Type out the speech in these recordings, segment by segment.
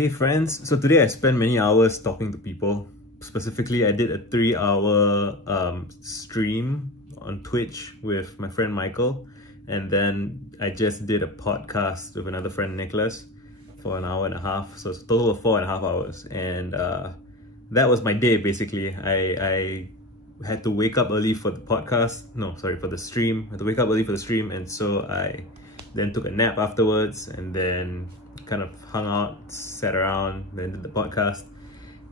Hey friends, so today I spent many hours talking to people. Specifically, I did a 3-hour stream on Twitch with my friend Michael, and then I just did a podcast with another friend Nicholas for an hour and a half. So it's a total of 4.5 hours, and that was my day basically. I had to wake up early for the podcast. No, sorry, for the stream. I had to wake up early for the stream, and so I then took a nap afterwards, and then kind of hung out, sat around, then did the podcast.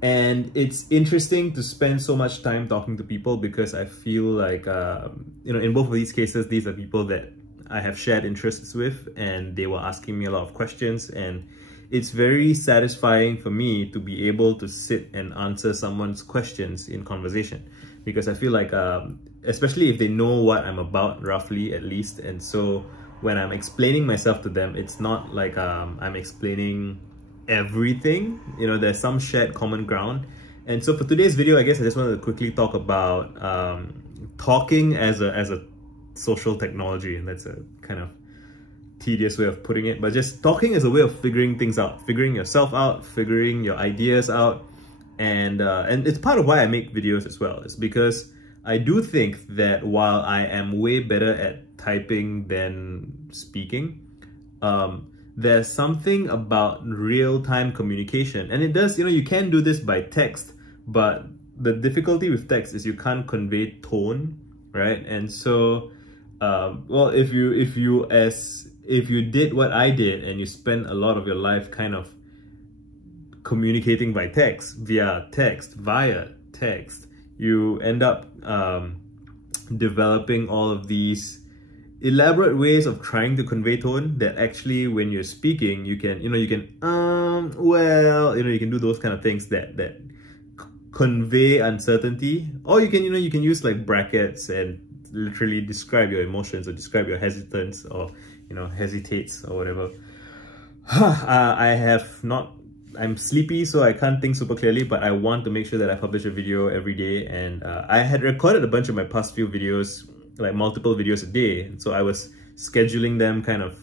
And it's interesting to spend so much time talking to people because I feel like, in both of these cases, these are people that I have shared interests with, and they were asking me a lot of questions. And it's very satisfying for me to be able to sit and answer someone's questions in conversation, because I feel like, especially if they know what I'm about, roughly at least. And so when I'm explaining myself to them, it's not like I'm explaining everything. There's some shared common ground. And so for today's video, I guess I just wanted to quickly talk about talking as a social technology. And that's a kind of tedious way of putting it, but just talking as a way of figuring things out, figuring yourself out, figuring your ideas out. And it's part of why I make videos as well. It's because I do think that while I am way better at typing than speaking, there's something about real-time communication. And it does, you can do this by text, but the difficulty with text is you can't convey tone, right? And so, well, if you did what I did and you spend a lot of your life kind of communicating by text, via text, you end up developing all of these elaborate ways of trying to convey tone that actually, when you're speaking, you can do those kind of things that convey uncertainty. Or you can use like brackets and literally describe your emotions or describe your hesitance or hesitates or whatever. I'm sleepy, so I can't think super clearly, but I want to make sure that I publish a video every day. And I had recorded a bunch of my past few videos, like multiple videos a day. So I was scheduling them kind of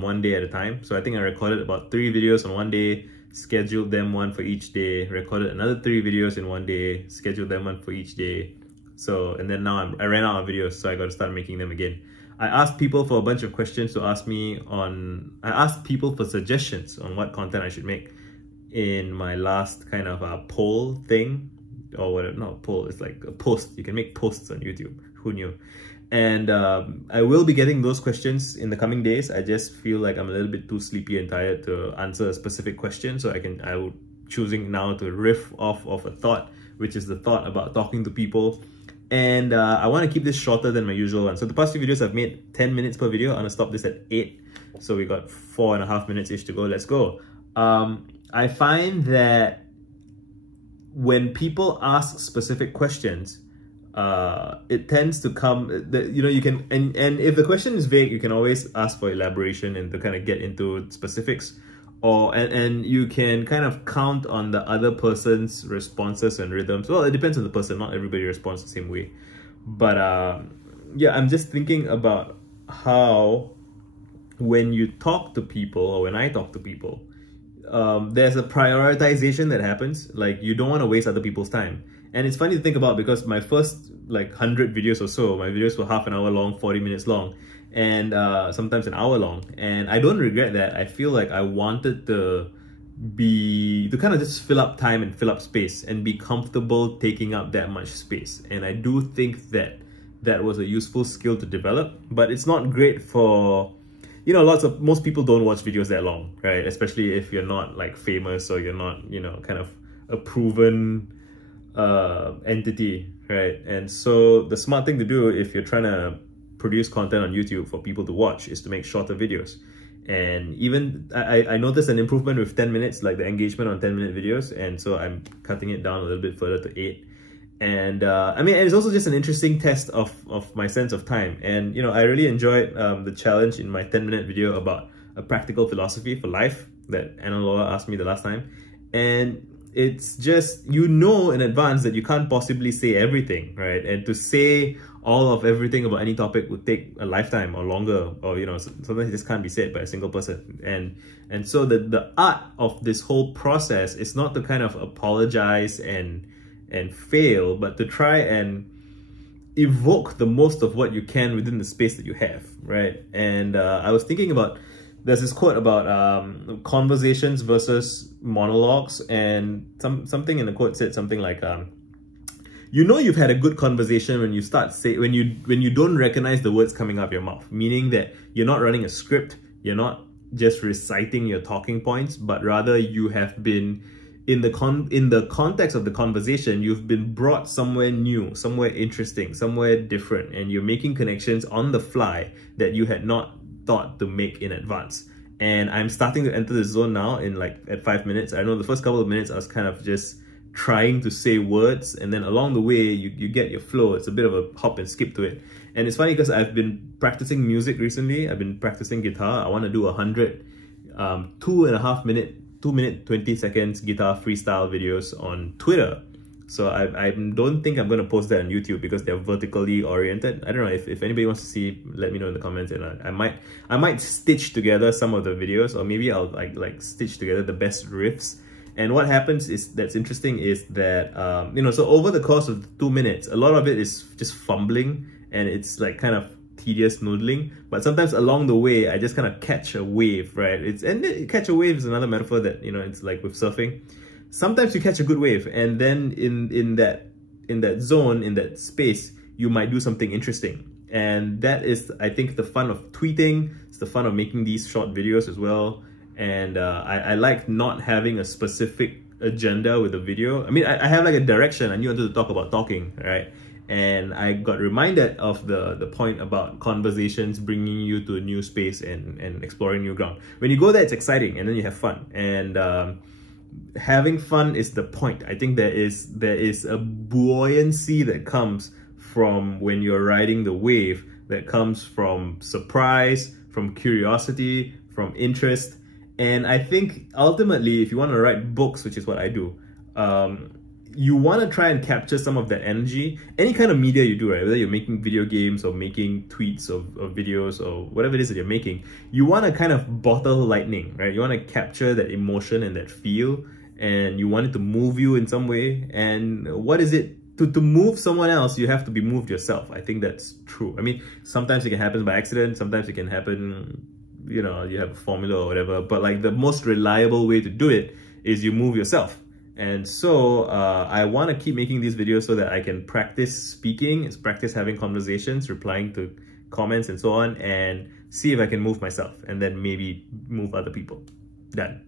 one day at a time. So I think I recorded about 3 videos on one day, scheduled them one for each day, recorded another 3 videos in one day, scheduled them one for each day. So, and then now I ran out of videos, so I got to start making them again. I asked people for a bunch of questions to ask me I asked people for suggestions on what content I should make in my last kind of poll thing, or whatever. Not poll, it's like a post. You can make posts on YouTube. Who knew? And I will be getting those questions in the coming days. I just feel like I'm a little bit too sleepy and tired to answer a specific question, so I'm choosing now to riff off of a thought, which is the thought about talking to people. And I want to keep this shorter than my usual one. So the past few videos I've made 10 minutes per video. I'm gonna stop this at 8, so we got 4.5 minutes ish to go. Let's go. I find that when people ask specific questions, it tends to come, you can, and if the question is vague, you can always ask for elaboration and to kind of get into specifics, and you can kind of count on the other person's responses and rhythms. Well, it depends on the person. Not everybody responds the same way. But yeah, I'm just thinking about how when you talk to people, or when I talk to people, there's a prioritization that happens. Like, you don't want to waste other people's time. And it's funny to think about, because my first like 100 videos or so, my videos were half an hour long, 40 minutes long, and sometimes an hour long. And I don't regret that. I feel like I wanted to kind of just fill up time and fill up space and be comfortable taking up that much space. And I do think that that was a useful skill to develop, but it's not great for, most people don't watch videos that long, right? Especially if you're not like famous, or you're not, kind of a proven entity, right? And so the smart thing to do if you're trying to produce content on YouTube for people to watch is to make shorter videos. And even I noticed an improvement with 10 minutes, like the engagement on 10-minute videos, and so I'm cutting it down a little bit further to 8. And and it's also just an interesting test of my sense of time. And I really enjoyed the challenge in my 10-minute video about a practical philosophy for life that Anna Laura asked me the last time. And it's just, in advance that you can't possibly say everything, right? And to say all of everything about any topic would take a lifetime or longer, or sometimes it just can't be said by a single person. And so the art of this whole process is not to kind of apologize and fail, but to try and evoke the most of what you can within the space that you have, right? And I was thinking about, there's this quote about conversations versus monologues, and something in the quote said something like, you've had a good conversation when you when you don't recognize the words coming out of your mouth, meaning that you're not running a script, you're not just reciting your talking points, but rather you have been in the context of the conversation, you've been brought somewhere new, somewhere interesting, somewhere different, and you're making connections on the fly that you had not thought to make in advance. And I'm starting to enter this zone now at 5 minutes. I know the first couple of minutes I was kind of just trying to say words, and then along the way you get your flow. It's a bit of a hop and skip to it. And it's funny because I've been practicing music recently. I've been practicing guitar. I want to do 100 2 minute 20 seconds guitar freestyle videos on Twitter. So I don't think I'm going to post that on YouTube because they're vertically oriented. I don't know if anybody wants to see, let me know in the comments, and I might stitch together some of the videos, or maybe I'll like stitch together the best riffs. And what happens is, that's interesting, is that so over the course of 2 minutes, a lot of it is just fumbling, and it's like kind of tedious noodling, but sometimes along the way I just kind of catch a wave, right? Catch a wave is another metaphor that it's like with surfing. Sometimes you catch a good wave, and then in that zone, in that space, you might do something interesting. And that is, I think, the fun of tweeting. It's the fun of making these short videos as well. And I like not having a specific agenda with the video. I mean, I have like a direction. I knew I wanted to talk about talking, right? And I got reminded of the point about conversations bringing you to a new space and exploring new ground. When you go there, it's exciting, and then you have fun. And having fun is the point. I think there is a buoyancy that comes from when you're riding the wave, that comes from surprise, from curiosity, from interest. And I think ultimately, if you want to write books, which is what I do, you want to try and capture some of that energy. Any kind of media you do, right? Whether you're making video games or making tweets or videos or whatever it is that you're making, you want to kind of bottle lightning, right? You want to capture that emotion and that feel, and you want it to move you in some way. And what is it? To move someone else, you have to be moved yourself. I think that's true. I mean, sometimes it can happen by accident, sometimes it can happen, you have a formula or whatever, but like the most reliable way to do it is you move yourself. And so I want to keep making these videos so that I can practice speaking, practice having conversations, replying to comments and so on, and see if I can move myself, and then maybe move other people. Done.